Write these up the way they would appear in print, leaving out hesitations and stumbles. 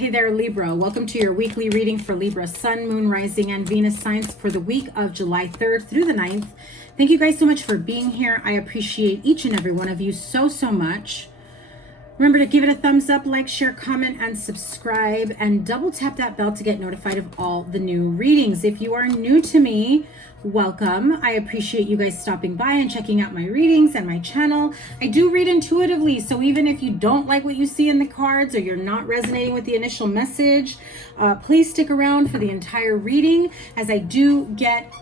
Hey there, Libra. Welcome to your weekly reading for Libra, Sun, Moon, Rising, and Venus signs for the week of July 3rd through the 9th. Thank you guys so much for being here. I appreciate each and every one of you so much. Remember to give it a thumbs up, like, share, comment, and subscribe, and double tap that bell to get notified of all the new readings. If you are new to me, welcome. I appreciate you guys stopping by and checking out my readings and my channel. I do read intuitively, so even if you don't like what you see in the cards or you're not resonating with the initial message, please stick around for the entire reading, as I do get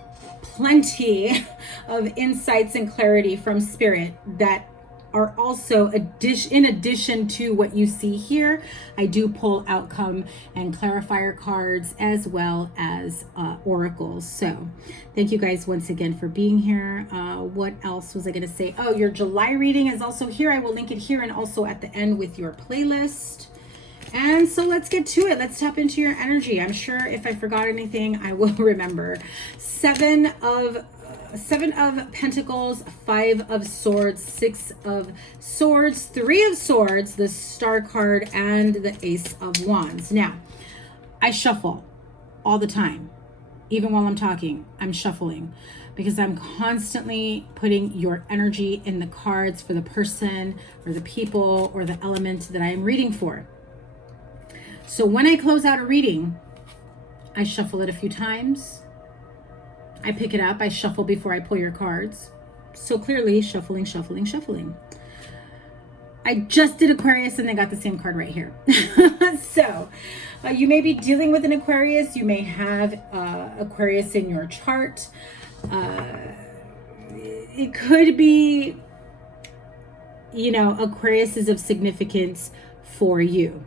plenty of insights and clarity from Spirit that are also in addition to what you see here. I do pull outcome and clarifier cards as well as oracles. So thank you guys once again for being here. What else was I going to say? Oh, your July reading is also here. I will link it here and also at the end with your playlist. And so let's get to it. Let's tap into your energy. I'm sure if I forgot anything, I will remember. Seven of Pentacles, 5 of Swords, 6 of Swords, 3 of Swords, the Star card, and the Ace of Wands. Now, I shuffle all the time. Even while I'm talking, I'm shuffling because I'm constantly putting your energy in the cards for the person or the people or the element that I am reading for. So when I close out a reading, I shuffle it a few times. I pick it up, I shuffle before I pull your cards. So clearly, shuffling. I just did Aquarius and they got the same card right here. So you may be dealing with an Aquarius. You may have Aquarius in your chart. It could be, Aquarius is of significance for you.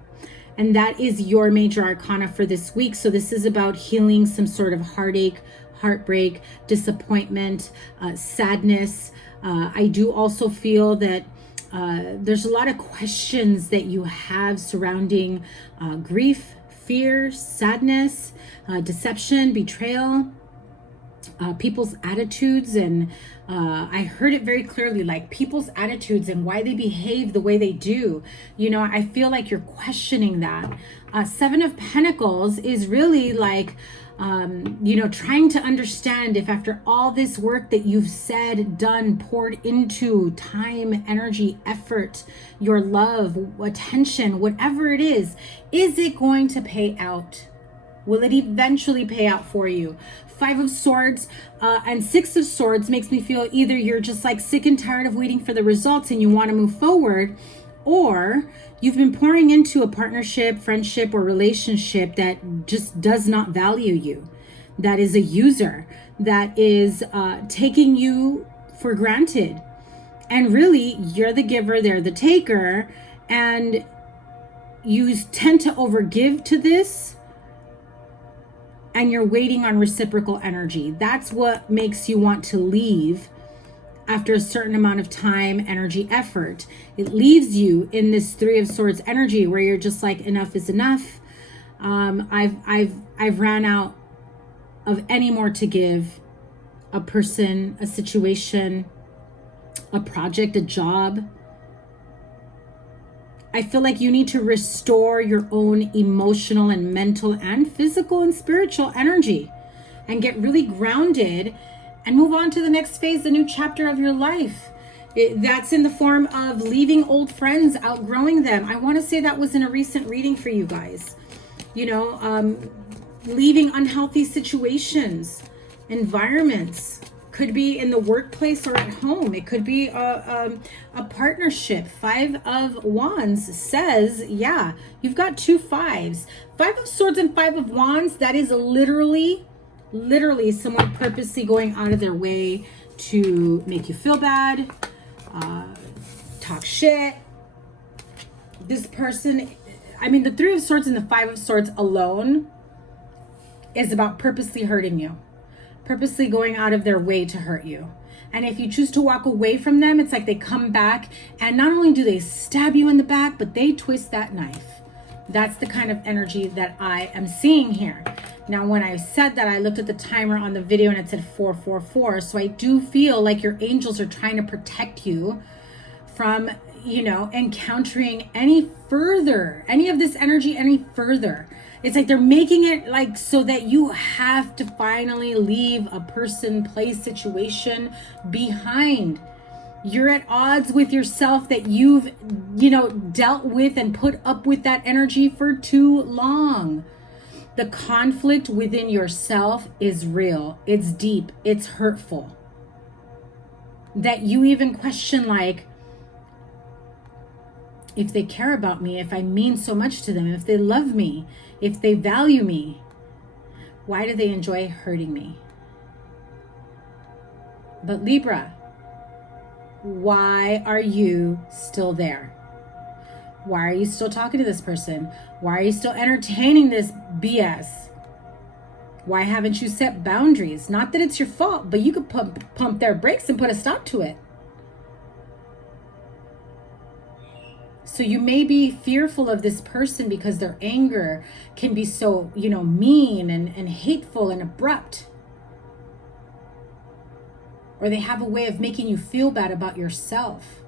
And that is your major arcana for this week. So this is about healing some sort of heartache, heartbreak, disappointment, sadness. I do also feel that there's a lot of questions that you have surrounding grief, fear, sadness, deception, betrayal, people's attitudes. And I heard it very clearly, like people's attitudes and why they behave the way they do. I feel like you're questioning that. 7 of Pentacles is really like, trying to understand if after all this work that you've said, done, poured into time, energy, effort, your love, attention, whatever it is it going to pay out? Will it eventually pay out for you? 5 of Swords and 6 of Swords makes me feel either you're just like sick and tired of waiting for the results and you want to move forward, or you've been pouring into a partnership, friendship, or relationship that just does not value you, that is a user, that is taking you for granted. And really, you're the giver, they're the taker, and you tend to overgive to this, and you're waiting on reciprocal energy. That's what makes you want to leave after a certain amount of time, energy, effort. It leaves you in this 3 of Swords energy where you're just like, enough is enough. I've ran out of any more to give. A person, a situation, a project, a job. I feel like you need to restore your own emotional and mental and physical and spiritual energy and get really grounded and move on to the next phase, the new chapter of your life. That's in the form of leaving old friends, outgrowing them. I want to say that was in a recent reading for you guys. Leaving unhealthy situations, environments. Could be in the workplace or at home. It could be a partnership. 5 of Wands says, yeah, you've got 2 5s. 5 of Swords and 5 of Wands, that is literally someone purposely going out of their way to make you feel bad, talk shit. This person, the 3 of Swords and the 5 of Swords alone is about purposely hurting you, purposely going out of their way to hurt you. And if you choose to walk away from them, it's like they come back and not only do they stab you in the back, but they twist that knife. That's the kind of energy that I am seeing here. Now, when I said that, I looked at the timer on the video and it said 444. So I do feel like your angels are trying to protect you from, you know, encountering any of this energy any further. It's like they're making it like so that you have to finally leave a person, place, situation behind. You're at odds with yourself that you've, you know, dealt with and put up with that energy for too long. The conflict within yourself is real. It's deep. It's hurtful. That you even question, like, if they care about me, if I mean so much to them, if they love me, if they value me, why do they enjoy hurting me? But Libra, why are you still there? Why are you still talking to this person? Why are you still entertaining this BS? Why haven't you set boundaries? Not that it's your fault, but you could pump their brakes and put a stop to it. So you may be fearful of this person because their anger can be so, you know, mean and hateful and abrupt. Or they have a way of making you feel bad about yourself.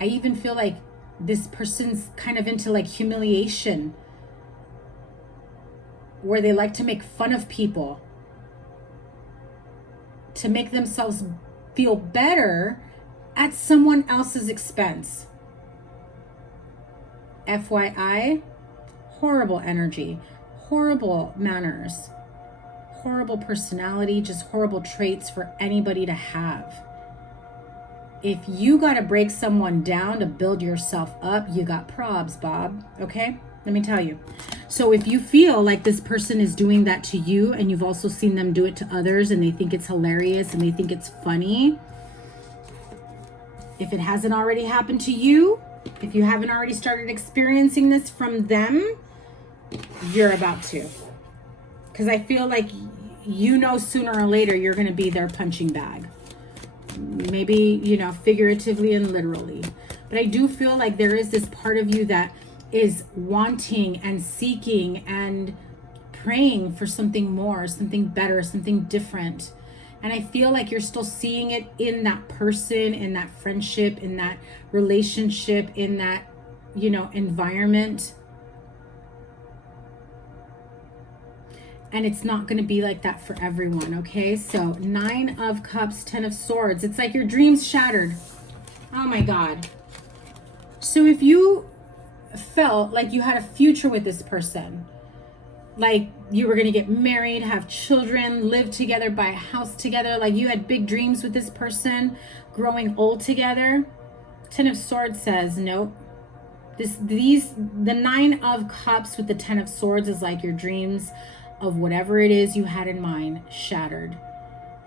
I even feel like this person's kind of into like humiliation, where they like to make fun of people to make themselves feel better at someone else's expense. FYI, horrible energy, horrible manners, horrible personality, just horrible traits for anybody to have. If you got to break someone down to build yourself up, you got probs, Bob. Okay? Let me tell you. So if you feel like this person is doing that to you, and you've also seen them do it to others, and they think it's hilarious and they think it's funny, if it hasn't already happened to you, if you haven't already started experiencing this from them, you're about to. Because I feel like, you know, sooner or later you're going to be their punching bag. Maybe, you know, figuratively and literally. But I do feel like there is this part of you that is wanting and seeking and praying for something more, something better, something different. And I feel like you're still seeing it in that person, in that friendship, in that relationship, in that, you know, environment. And it's not going to be like that for everyone, okay? So 9 of Cups, 10 of Swords. It's like your dreams shattered. Oh my God. So if you felt like you had a future with this person, like you were going to get married, have children, live together, buy a house together, like you had big dreams with this person, growing old together, 10 of Swords says, nope. The 9 of Cups with the 10 of Swords is like your dreams of whatever it is you had in mind shattered.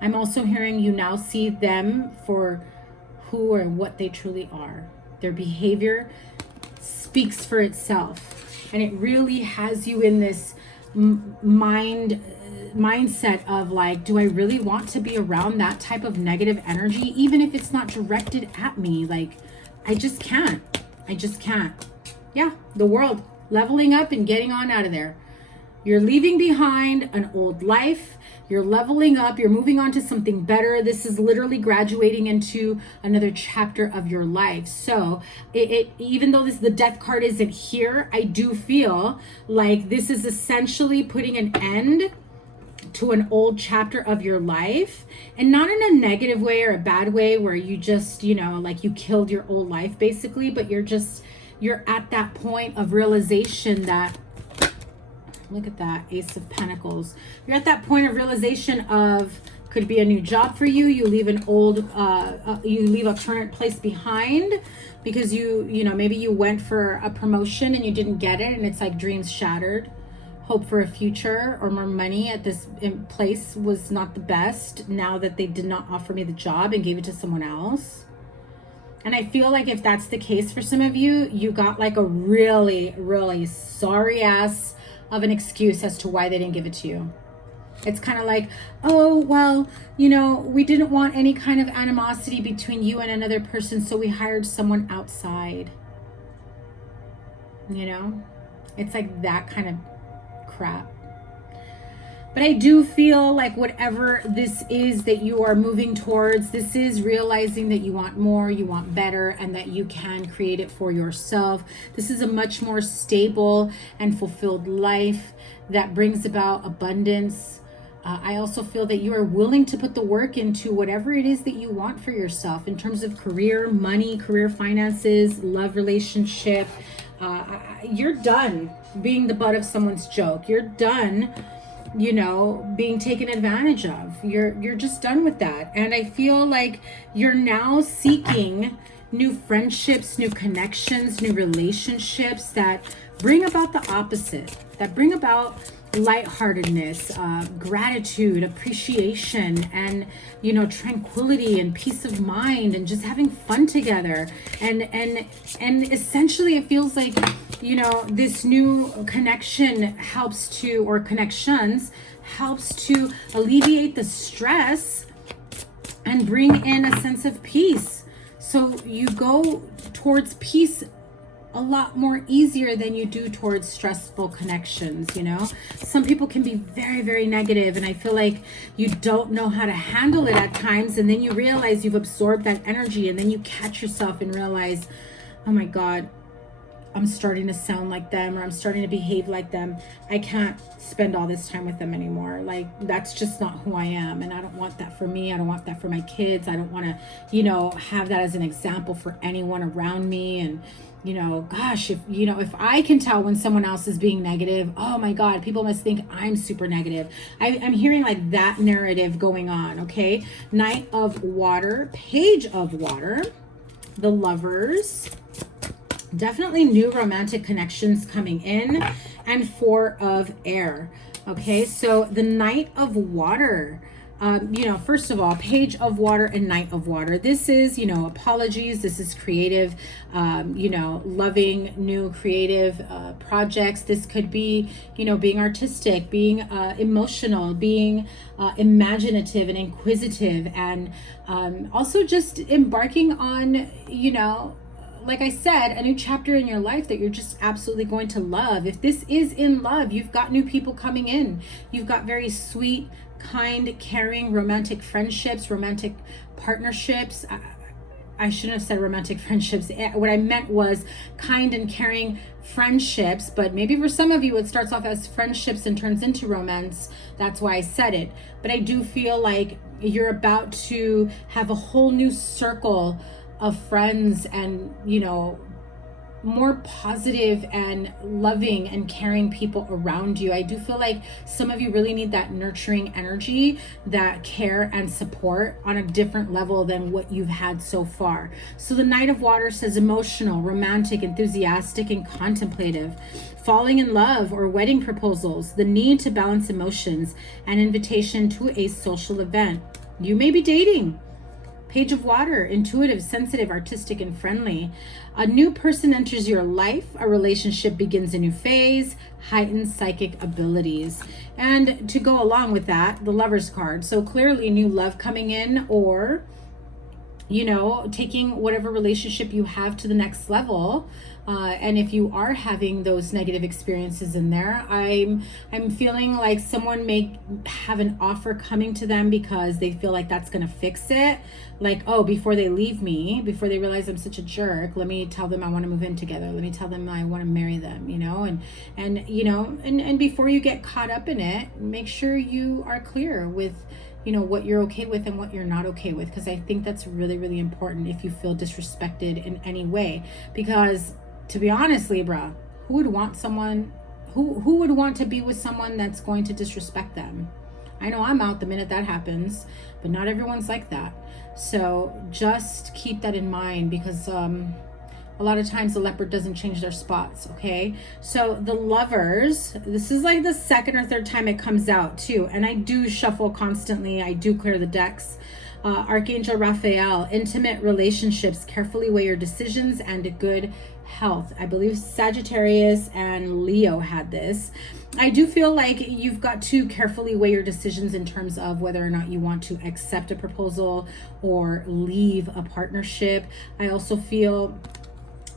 I'm also hearing you now see them for who or what they truly are. Their behavior speaks for itself, and it really has you in this mindset of like, do I really want to be around that type of negative energy, even if it's not directed at me? Like, I just can't. Yeah, the world leveling up and getting on out of there. You're leaving behind an old life. You're leveling up. You're moving on to something better. This is literally graduating into another chapter of your life. So even though the death card isn't here, I do feel like this is essentially putting an end to an old chapter of your life, and not in a negative way or a bad way where you just, you know, like you killed your old life basically, but you're at that point of realization that, look at that, Ace of Pentacles. You're at that point of realization of, could be a new job for you. You leave an old, you leave a current place behind because you know, maybe you went for a promotion and you didn't get it, and it's like dreams shattered. Hope for a future or more money at this place was not the best now that they did not offer me the job and gave it to someone else. And I feel like if that's the case for some of you, you got like a really, really sorry ass of an excuse as to why they didn't give it to you. It's kind of like, oh, well, you know, we didn't want any kind of animosity between you and another person, so we hired someone outside. You know, it's like that kind of crap. But I do feel like whatever this is that you are moving towards, this is realizing that you want more, you want better, and that you can create it for yourself. This is a much more stable and fulfilled life that brings about abundance. I also feel that you are willing to put the work into whatever it is that you want for yourself in terms of career, money, career finances, love relationship. You're done being the butt of someone's joke. You're done, you know, being taken advantage of. You're just done with that. And I feel like you're now seeking new friendships, new connections, new relationships that bring about the opposite, that bring about lightheartedness, gratitude, appreciation, and, you know, tranquility and peace of mind, and just having fun together. And essentially it feels like, you know, this new connection helps to, or connections helps to alleviate the stress and bring in a sense of peace. So you go towards peace a lot more easier than you do towards stressful connections. You know, some people can be very, very negative, and I feel like you don't know how to handle it at times, and then you realize you've absorbed that energy, and then you catch yourself and realize, oh my God, I'm starting to sound like them, or I'm starting to behave like them. I can't spend all this time with them anymore. Like, that's just not who I am. And I don't want that for me. I don't want that for my kids. I don't want to, you know, have that as an example for anyone around me. And, you know, gosh, if I can tell when someone else is being negative, oh my God, people must think I'm super negative. I'm hearing like that narrative going on. Okay. Knight of Water, Page of Water, the Lovers, definitely new romantic connections coming in, and Four of Air. Okay. So the Knight of Water, you know, first of all, Page of Water and Knight of Water. This is, you know, apologies. This is creative, you know, loving new creative projects. This could be, you know, being artistic, being emotional, being imaginative and inquisitive, and also just embarking on, you know, like I said, a new chapter in your life that you're just absolutely going to love. If this is in love, you've got new people coming in. You've got very sweet, kind, caring, romantic friendships, romantic partnerships. I shouldn't have said romantic friendships. What I meant was kind and caring friendships, but maybe for some of you it starts off as friendships and turns into romance. That's why I said it. But I do feel like you're about to have a whole new circle of friends, and, you know, more positive and loving and caring people around you. I do feel like some of you really need that nurturing energy, that care and support on a different level than what you've had so far. So the Knight of Water says emotional, romantic, enthusiastic, and contemplative, falling in love or wedding proposals, the need to balance emotions, an invitation to a social event. You may be dating. Page of Water, intuitive, sensitive, artistic, and friendly. A new person enters your life. A relationship begins a new phase. Heightened psychic abilities. And to go along with that, the Lover's card. So clearly new love coming in, or, you know, taking whatever relationship you have to the next level. And if you are having those negative experiences in there, I'm feeling like someone may have an offer coming to them because they feel like that's going to fix it. Like, oh, before they leave me, before they realize I'm such a jerk, let me tell them I want to move in together. Let me tell them I want to marry them, you know, and you know, and before you get caught up in it, make sure you are clear with, you know, what you're okay with and what you're not okay with, because I think that's really, really important if you feel disrespected in any way. Because to be honest, Libra, who would want someone, who would want to be with someone that's going to disrespect them? I know I'm out the minute that happens, but not everyone's like that. So just keep that in mind, because a lot of times the leopard doesn't change their spots. Okay, so the Lovers, this is like the second or third time it comes out too, and I do shuffle constantly. I do clear the decks. Archangel Raphael, intimate relationships, carefully weigh your decisions, and good health. I believe Sagittarius and Leo had this. I do feel like you've got to carefully weigh your decisions in terms of whether or not you want to accept a proposal or leave a partnership. I also feel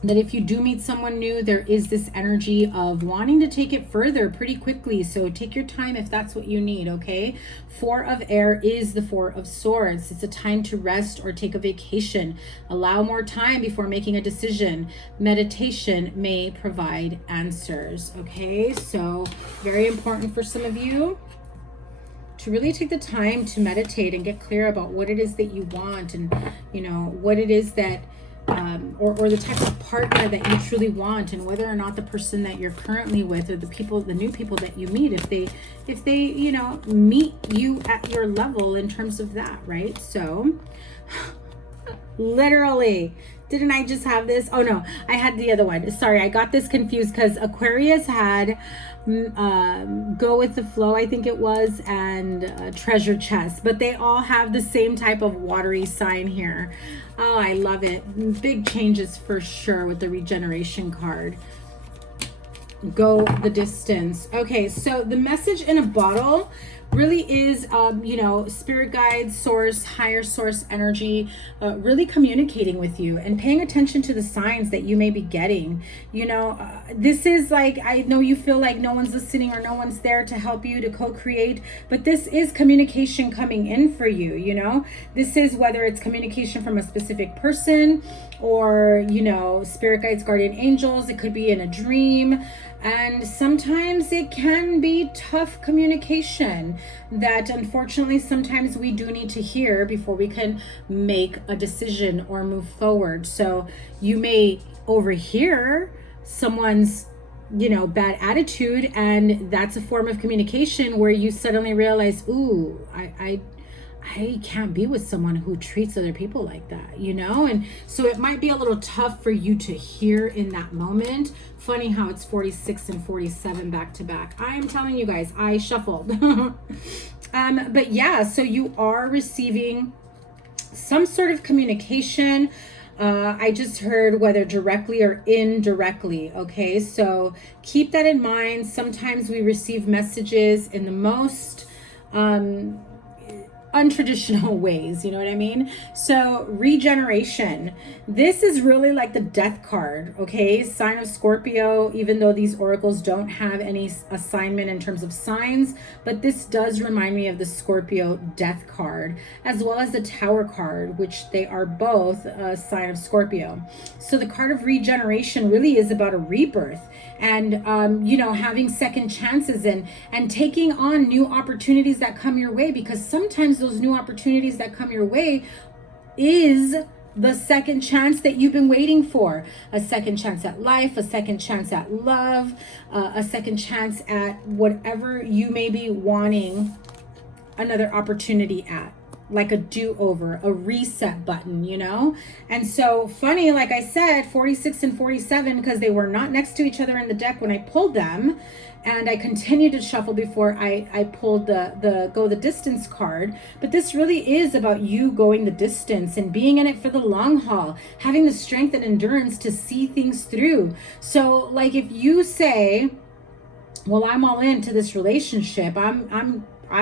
that if you do meet someone new, there is this energy of wanting to take it further pretty quickly. So take your time if that's what you need, okay? Four of Air is the Four of Swords. It's a time to rest or take a vacation. Allow more time before making a decision. Meditation may provide answers, okay? So very important for some of you to really take the time to meditate and get clear about what it is that you want, and you know what it is that or the type of partner that you truly want, and whether or not the person that you're currently with, or the new people that you meet, if they you know meet you at your level in terms of that, right? So literally, didn't I just have this? Oh no, I had the other one. Sorry, I got this confused because Aquarius had Go with the Flow, I think it was, and Treasure Chest, but they all have the same type of watery sign here. Oh, I love it. Big changes for sure with the regeneration card. Go the distance. Okay, so the message in a bottle really is, you know, spirit guides, source, higher source energy, really communicating with you and paying attention to the signs that you may be getting. You know, this is like, I know you feel like no one's listening or no one's there to help you to co-create, but this is communication coming in for you, you know. This is whether it's communication from a specific person or, you know, spirit guides, guardian angels. It could be in a dream. And sometimes it can be tough communication that unfortunately sometimes we do need to hear before we can make a decision or move forward. So you may overhear someone's, you know, bad attitude, and that's a form of communication where you suddenly realize, ooh, I can't be with someone who treats other people like that, you know? And so it might be a little tough for you to hear in that moment. Funny how it's 46 and 47 back to back. I am telling you guys, I shuffled. But yeah, so you are receiving some sort of communication. I just heard whether directly or indirectly, okay? So keep that in mind. Sometimes we receive messages in the most untraditional ways, you know what I mean? So regeneration, this is really like the death card, okay? Sign of Scorpio, even though these oracles don't have any assignment in terms of signs, but this does remind me of the Scorpio death card, as well as the Tower card, which they are both a sign of Scorpio. So the card of regeneration really is about a rebirth, and you know, having second chances and taking on new opportunities that come your way, because sometimes those new opportunities that come your way is the second chance that you've been waiting for. A second chance at life, a second chance at love, a second chance at whatever you may be wanting another opportunity at, like a do-over, a reset button, you know? And so funny, like I said, 46 and 47, because they were not next to each other in the deck when I pulled them, and I continued to shuffle before I pulled the Go the Distance card. But this really is about you going the distance and being in it for the long haul, having the strength and endurance to see things through. So like if you say, well, I'm all into this relationship, I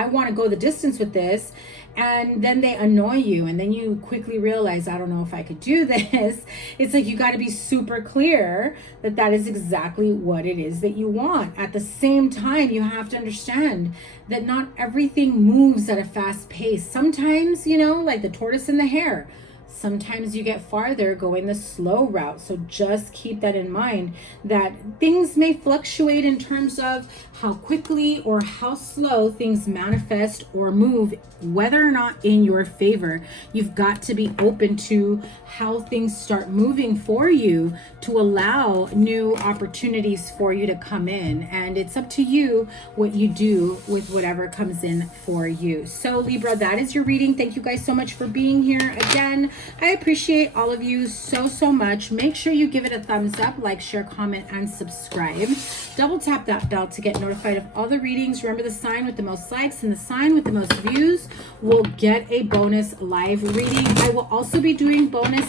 want to go the distance with this, and then they annoy you, and then you quickly realize, I don't know if I could do this. It's like you got to be super clear that that is exactly what it is that you want. At the same time, you have to understand that not everything moves at a fast pace. Sometimes, you know, like the tortoise and the hare, sometimes you get farther going the slow route. So just keep that in mind, that things may fluctuate in terms of how quickly or how slow things manifest or move, whether or not in your favor. You've got to be open to how things start moving for you to allow new opportunities for you to come in. And it's up to you what you do with whatever comes in for you. So Libra, that is your reading. Thank you guys so much for being here. Again, I appreciate all of you so much. Make sure you give it a thumbs up, like, share, comment, and subscribe. Double tap that bell to get notified of all the readings. Remember, the sign with the most likes and the sign with the most views will get a bonus live reading. I will also be doing bonus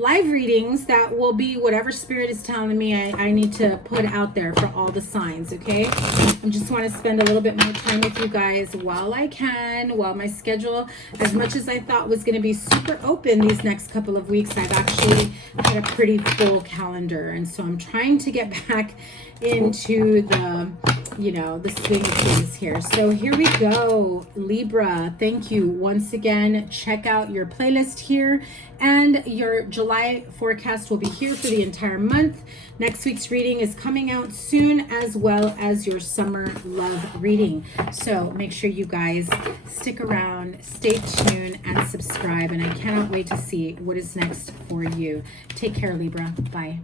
live readings that will be whatever spirit is telling me I need to put out there for all the signs, okay? I just want to spend a little bit more time with you guys while I can, while my schedule, as much as I thought was going to be super open these next couple of weeks, I've actually had a pretty full calendar. And so I'm trying to get back into the, you know, the swing of things here. So here we go, Libra. Thank you once again. Check out your playlist here, and your July forecast will be here for the entire month. Next week's reading is coming out soon, as well as your summer love reading. So make sure you guys stick around, stay tuned, and subscribe. And I cannot wait to see what is next for you. Take care, Libra. Bye.